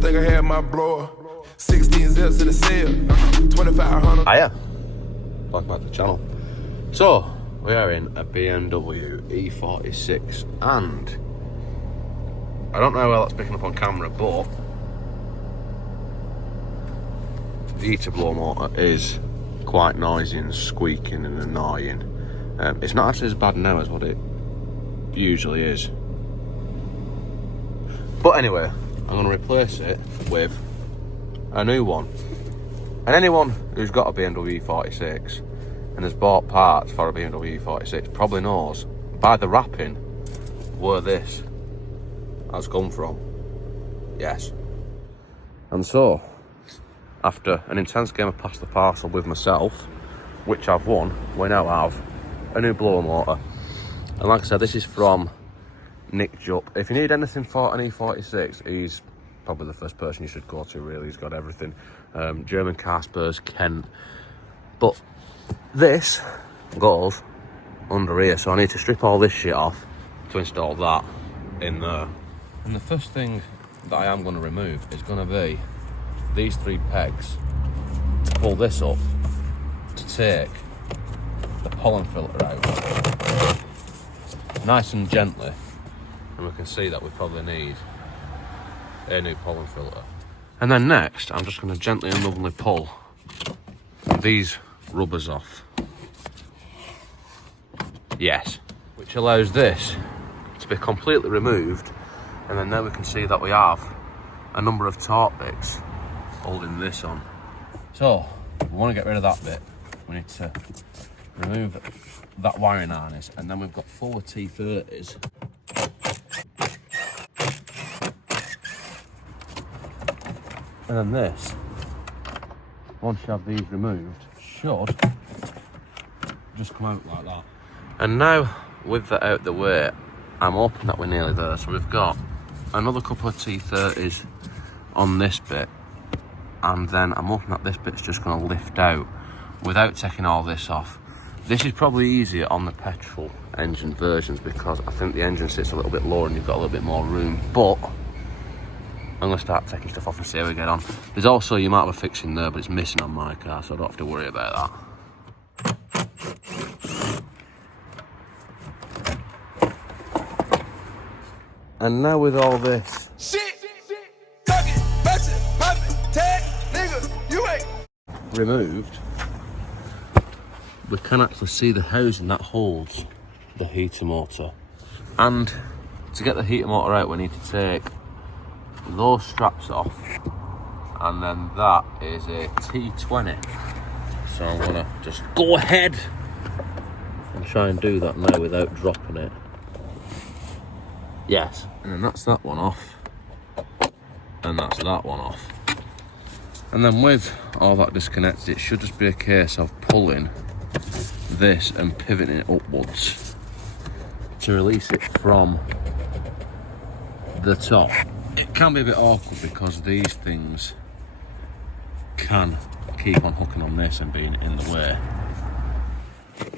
think I had my blower. 16 zips in the cell, 2,500. Hiya, welcome back to the channel. So, we are in a BMW E46 and I don't know how well that's picking up on camera, but the heater blower motor is quite noisy and squeaking and annoying. It's not actually as bad now as what it usually is. But anyway, I'm going to replace it with a new one. And anyone who's got a BMW E46 and has bought parts for a BMW E46 probably knows by the wrapping where this has come from. Yes. And so, after an intense game of pass the parcel with myself, which I've won, we now have a new blower motor. And like I said, this is from Jupp. If you need anything for an E46, he's probably the first person you should go to, really. He's got everything. German car spares, Kent. But this goes under here, so I need to strip all this shit off to install that in there. And the first thing that I am going to remove is going to be these 3 pegs to pull this up to take the pollen filter out nice and gently, and we can see that we probably need a new pollen filter. And then next I'm just going to gently and lovingly pull these rubbers off. Yes, which allows this to be completely removed, and then now we can see that we have a number of torque bits holding this on. So we want to get rid of that bit. We need to remove that wiring harness, and then we've got 4 T30s. And then this, once you have these removed, should just come out like that. And now with that out the way, I'm hoping that we're nearly there. So we've got another couple of T30s on this bit, and then I'm hoping that this bit's just going to lift out without taking all this off. This is probably easier on the petrol engine versions because I think the engine sits a little bit lower and you've got a little bit more room, but I'm going to start taking stuff off and see how we get on. There's also, you might have a fixing there, but it's missing on my car, so I don't have to worry about that. And now with all this removed, we can actually see the housing that holds the heater motor. And to get the heater motor out, we need to take those straps off, and then that is a T20. So I'm gonna just go ahead and try and do that now without dropping it. Yes, and then that's that one off, and that's that one off. And then with all that disconnected, it should just be a case of pulling this and pivoting it upwards to release it from the top. It can be a bit awkward because these things can keep on hooking on this and being in the way.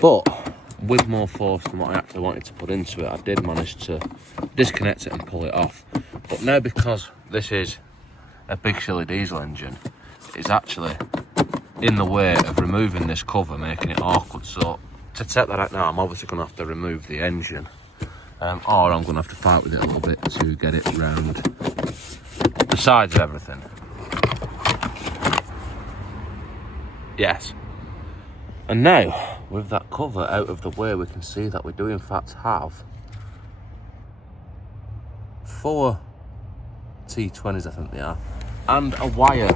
But with more force than what I actually wanted to put into it, I did manage to disconnect it and pull it off. But now, because this is a big silly diesel engine, it's actually in the way of removing this cover, making it awkward. So to take that out now, I'm obviously going to have to remove the engine, or I'm going to have to fight with it a little bit to get it round the sides of everything. Yes. And now, with that cover out of the way, we can see that we do in fact have 4 T20s, I think they are, and a wire.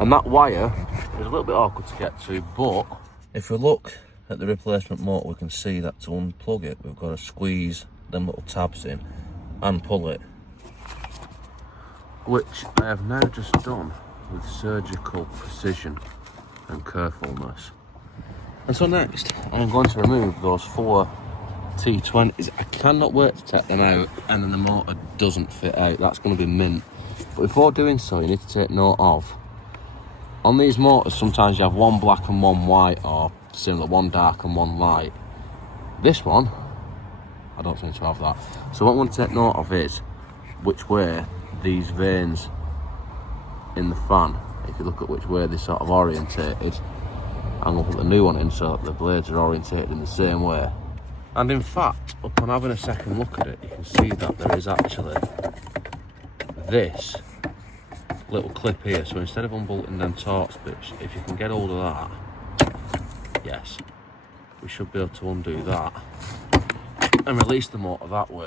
And that wire is a little bit awkward to get to, but if we look at the replacement motor, we can see that to unplug it, we've got to squeeze them little tabs in and pull it, which I have now just done with surgical precision and carefulness. And so next, I'm going to remove those 4 T20s. I cannot wait to take them out, and then the motor doesn't fit out. That's going to be mint. But before doing so, you need to take note of, on these motors, sometimes you have one black and one white, or similar, one dark and one light. This one, I don't seem to have that. So what I want to take note of is which way these vanes in the fan, if you look at which way they're sort of orientated, I'm going to put the new one in so the blades are orientated in the same way. And in fact, upon having a second look at it, you can see that there is actually this little clip here. So instead of unbolting them Torx bits, if you can get hold of that, yes, we should be able to undo that and release the motor that way.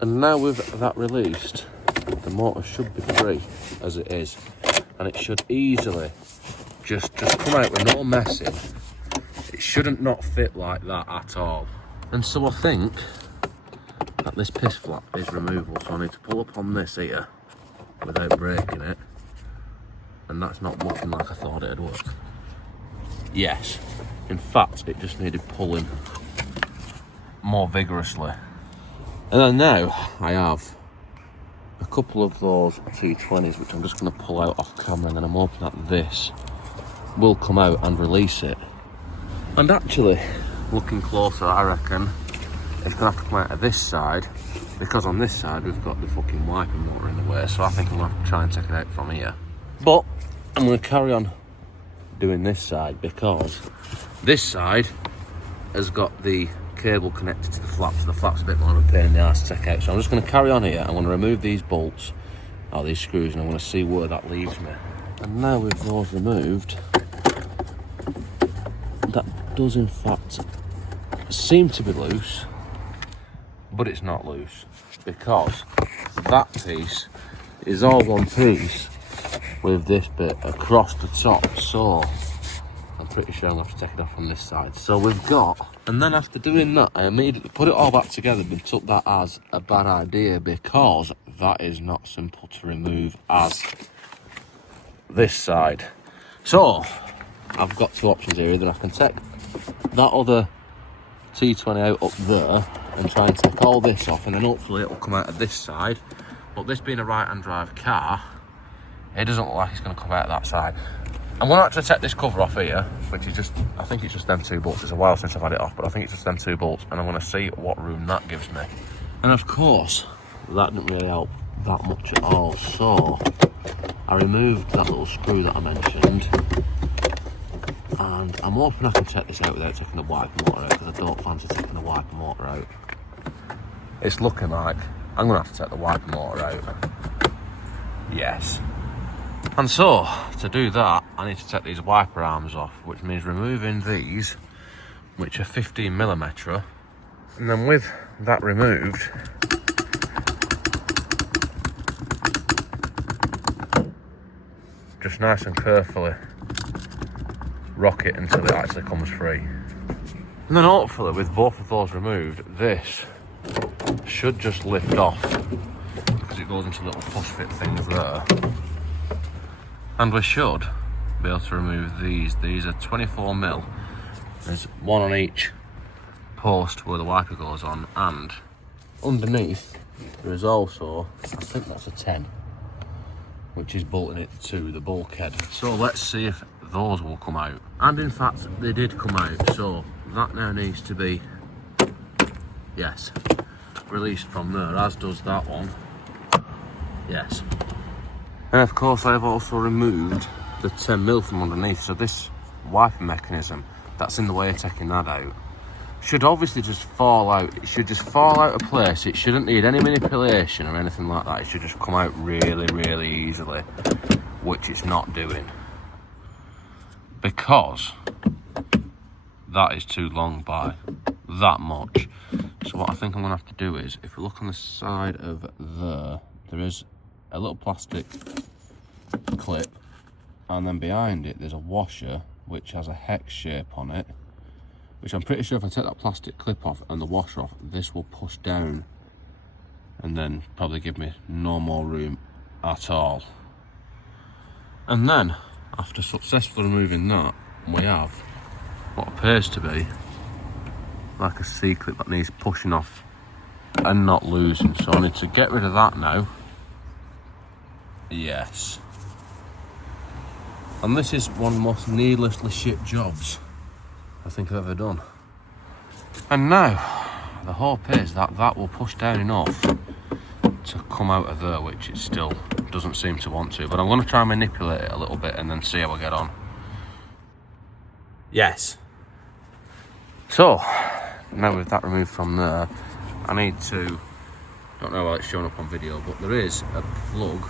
And now with that released, the motor should be free as it is, and it should easily just come out with no messing. It shouldn't not fit like that at all. And so I think that this piss flap is removable, so I need to pull up on this here without breaking it, and that's not looking like I thought it'd work. Yes, in fact it just needed pulling more vigorously. And then now I have a couple of those T20s which I'm just going to pull out off camera, and then I'm hoping that this will come out and release it. And actually, looking closer, I reckon it's going to have to come out of this side, because on this side we've got the fucking wiper motor in the way, so I think I'm going to have to try and take it out from here. But I'm going to carry on doing this side, because this side has got the cable connected to the flap, so the flap's a bit more of a pain in the arse to take out. So I'm just going to carry on here. I'm going to remove these bolts, or these screws, and I'm going to see where that leaves me. And now with those removed, that does in fact seem to be loose, but it's not loose, because that piece is all one piece with this bit across the top, so I'm pretty sure I'm going to have to take it off on this side. So we've got, and then after doing that, I immediately put it all back together and took that as a bad idea, because that is not simple to remove as this side. So I've got two options here. Either I can take that other T20 out up there and try and take all this off, and then hopefully it'll come out of this side. But this being a right-hand drive car, it doesn't look like it's going to come out of that side. I'm going to actually take this cover off here, which is just, I think it's just them two bolts. It's a while since I've had it off, but I think it's just them two bolts, and I'm going to see what room that gives me. And of course, that didn't really help that much at all. So I removed that little screw that I mentioned, and I'm hoping I can take this out without taking the wiper motor out, because I don't fancy taking the wiper motor out. It's looking like I'm going to have to take the wiper motor out. Yes. And so, to do that, I need to take these wiper arms off, which means removing these, which are 15mm. And then with that removed, just nice and carefully rock it until it actually comes free. And then hopefully with both of those removed, this should just lift off, because it goes into little push fit things there. And we should be able to remove these. These are 24mm. There's one on each post where the wiper goes on, and underneath there is also, I think that's a 10, which is bolting it to the bulkhead. So let's see if those will come out. And in fact, they did come out, so that now needs to be, yes, released from there, as does that one. Yes. And of course I have also removed the 10mm from underneath, so this wiper mechanism that's in the way of taking that out should obviously just fall out. It should just fall out of place. It shouldn't need any manipulation or anything like that. It should just come out really, really easily, which it's not doing, because that is too long by that much. So what I think I'm going to have to do is, if we look on the side of there is a little plastic clip, and then behind it there's a washer which has a hex shape on it, which I'm pretty sure if I take that plastic clip off and the washer off, this will push down and then probably give me no more room at all. And then after successfully removing that, we have what appears to be like a C-clip that needs pushing off and not losing, so I need to get rid of that now. Yes. And this is one of the most needlessly shit jobs I think I've ever done. And now the hope is that that will push down enough to come out of there, which it still doesn't seem to want to, but I'm going to try and manipulate it a little bit and then see how I get on. Yes. So now with that removed from there, I need to, don't know how it's showing up on video, but there is a plug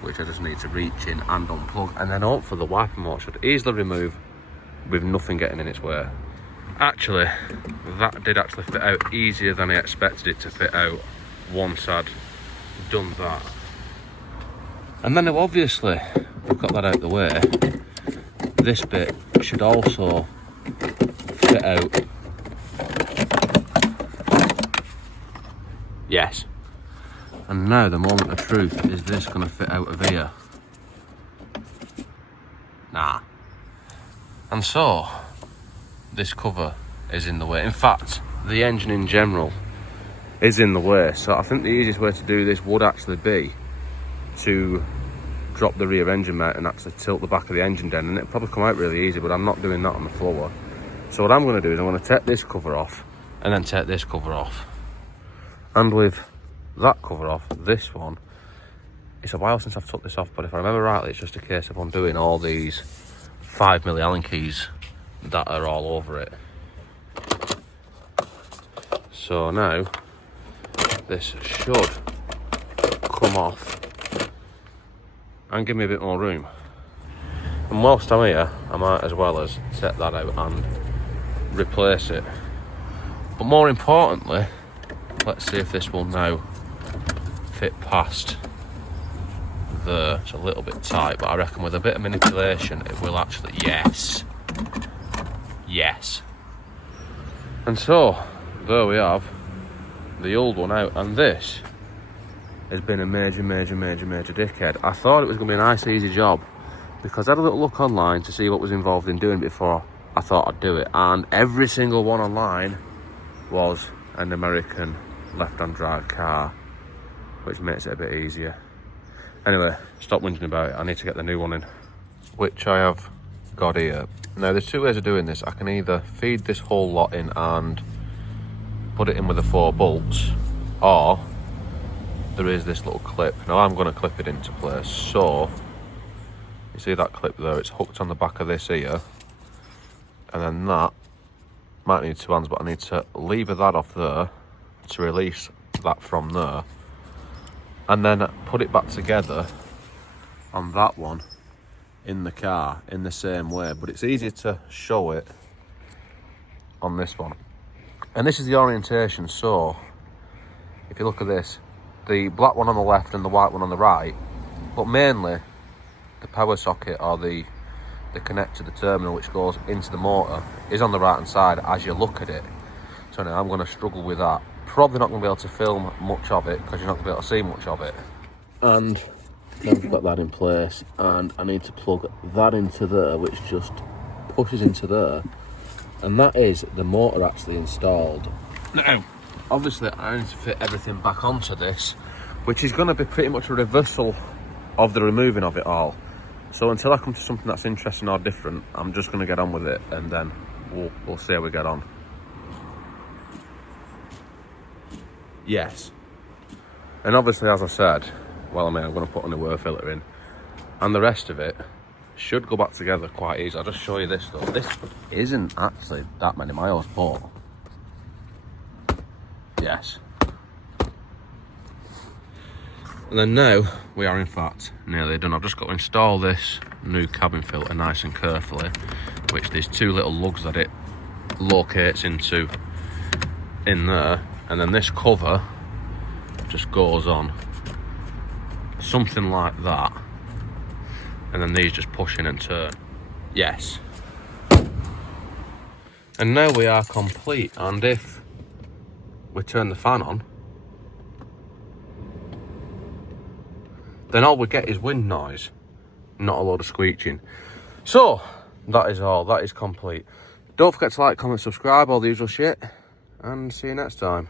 which I just need to reach in and unplug, and then hopefully the wiper motor should easily remove with nothing getting in its way. Actually, that did actually fit out easier than I expected it to fit out once I'd done that. And then obviously we've got that out of the way, this bit should also fit out. Yes. And now the moment of truth, is this going to fit out of here? Nah. And so this cover is in the way. In fact, the engine in general is in the way. So I think the easiest way to do this would actually be to drop the rear engine mount and actually tilt the back of the engine down, and it'll probably come out really easy, but I'm not doing that on the floor. So what I'm going to do is I'm going to take this cover off and then take this cover off. And with that cover off, this one, it's a while since I've took this off, but if I remember rightly, it's just a case of undoing all these 5mm Allen keys that are all over it. So now this should come off and give me a bit more room. And whilst I'm here, I might as well as take that out and replace it. But more importantly, let's see if this will now fit past there. It's a little bit tight, but I reckon with a bit of manipulation it will actually, yes. Yes. And so there we have the old one out, and this has been a major dickhead. I thought it was going to be a nice easy job because I had a little look online to see what was involved in doing it before I thought I'd do it, and every single one online was an American left-hand drive car, which makes it a bit easier. Anyway, stop whinging about it. I need to get the new one in, which I have got here. Now there's two ways of doing this. I can either feed this whole lot in and put it in with the 4 bolts, or there is this little clip. Now I'm going to clip it into place. So you see that clip there, it's hooked on the back of this here, and then that might need 2 hands, but I need to lever that off there to release that from there, and then put it back together on that one in the car in the same way. But it's easier to show it on this one. And this is the orientation. So if you look at this, the black one on the left and the white one on the right, but mainly the power socket or the connector, the terminal which goes into the motor, is on the right hand side as you look at it. So now I'm going to struggle with that. Probably not going to be able to film much of it because you're not going to be able to see much of it. And then we've got that in place, and I need to plug that into there, which just pushes into there, and that is the motor actually installed. Now obviously I need to fit everything back onto this, which is going to be pretty much a reversal of the removing of it all. So until I come to something that's interesting or different, I'm just going to get on with it, and then we'll see how we get on. Yes. And obviously, as I said, well, I'm going to put a new air filter in, and the rest of it should go back together quite easy. I'll just show you this though. This isn't actually that many miles, but yes. And then now we are in fact nearly done. I've just got to install this new cabin filter nice and carefully, which there's 2 little lugs that it locates into in there, and then this cover just goes on something like that, and then these just push in and turn. Yes. And now we are complete, and if we turn the fan on, then all we get is wind noise, not a load of squeaking. So that is all. That is complete. Don't forget to like, comment, subscribe, all the usual shit, and see you next time.